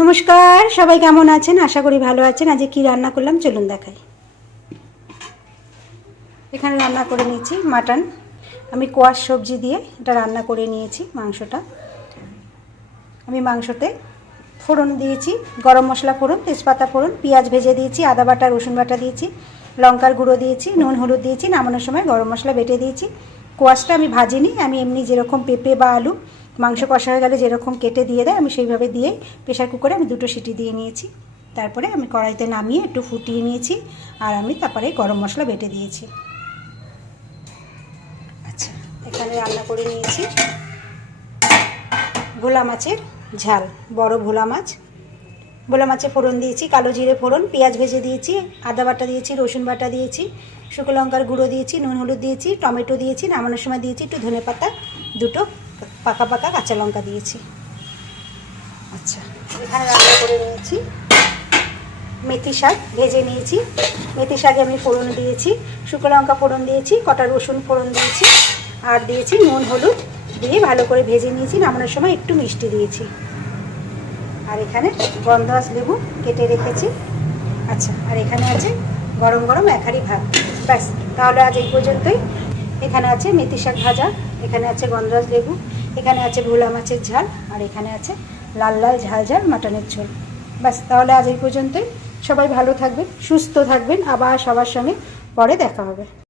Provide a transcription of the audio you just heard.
নমস্কার, সবাই কেমন আছেন? আশা করি ভালো আছেন। আজকে কি রান্না করলাম চলুন দেখাই। এখানে রান্না করে নিয়েছি মাটন। আমি কোয়াশ সবজি দিয়ে এটা রান্না করে নিয়েছি। মাংসটা আমি মাংসতে ফোড়ন দিয়েছি, গরম মশলা ফোড়ন, তেজপাতা ফোড়ন, পেঁয়াজ ভেজে দিয়েছি, আদা বাটা রসুন বাটা দিয়েছি, লঙ্কার গুঁড়ো দিয়েছি, নুন হলুদ দিয়েছি, নামানোর সময় গরম মশলা বেটে দিয়েছি। কোয়াশটা আমি ভাজিনি, আমি এমনি যেরকম পেঁপে বা আলু মাংস কষা হয়ে গেলে যেরকম কেটে দিয়ে দেয় আমি সেইভাবে দিয়ে প্রেশার কুকারে আমি 2টো সিটি দিয়ে নিয়েছি। তারপরে আমি কড়াইতে নামিয়ে একটু ফুটিয়ে নিয়েছি আর আমি তারপরে গরম মশলা বেটে দিয়েছি। আচ্ছা, এখানে রান্না করে নিয়েছি ভোলা মাছের ঝাল। বড় ভোলা মাছে ফোড়ন দিয়েছি, কালো জিরে ফোড়ন, পেঁয়াজ ভেজে দিয়েছি, আদা বাটা দিয়েছি, রসুন বাটা দিয়েছি, শুকনো লঙ্কার গুঁড়ো দিয়েছি, নুন হলুদ দিয়েছি, টমেটো দিয়েছি, নামানোর সময় দিয়েছি একটু ধনেপাতা, 2টো পাকা পাকা কাঁচা লঙ্কা দিয়েছি। আচ্ছা, এখানে রান্না করে নিয়েছি মেথি শাক ভেজে নিয়েছি। মেথি শাকে আমি ফোড়ন দিয়েছি, শুকনো লঙ্কা ফোড়ন দিয়েছি, কটা রসুন ফোড়ন দিয়েছি আর দিয়েছি নুন হলুদ দিয়ে ভালো করে ভেজে নিয়েছি। নামানোর সময় একটু মিষ্টি দিয়েছি। আর এখানে গন্ধরাজ লেবু কেটে রেখেছি। আচ্ছা, আর এখানে আছে গরম গরম 1 হাঁড়ি ভাত। ব্যাস, তাহলে আজ এই পর্যন্তই। এখানে আছে মেথি শাক ভাজা, এখানে আছে গন্ধরাজ লেবু, এখানে আছে ভোলা মাছের ঝাল আর এখানে আছে লাল লাল ঝাল ঝাল মাটনের ঝোল। ব্যাস, তাহলে আজ এই পর্যন্তই। সবাই ভালো থাকবেন, সুস্থ থাকবেন। আবার সবার সঙ্গে পরে দেখা হবে।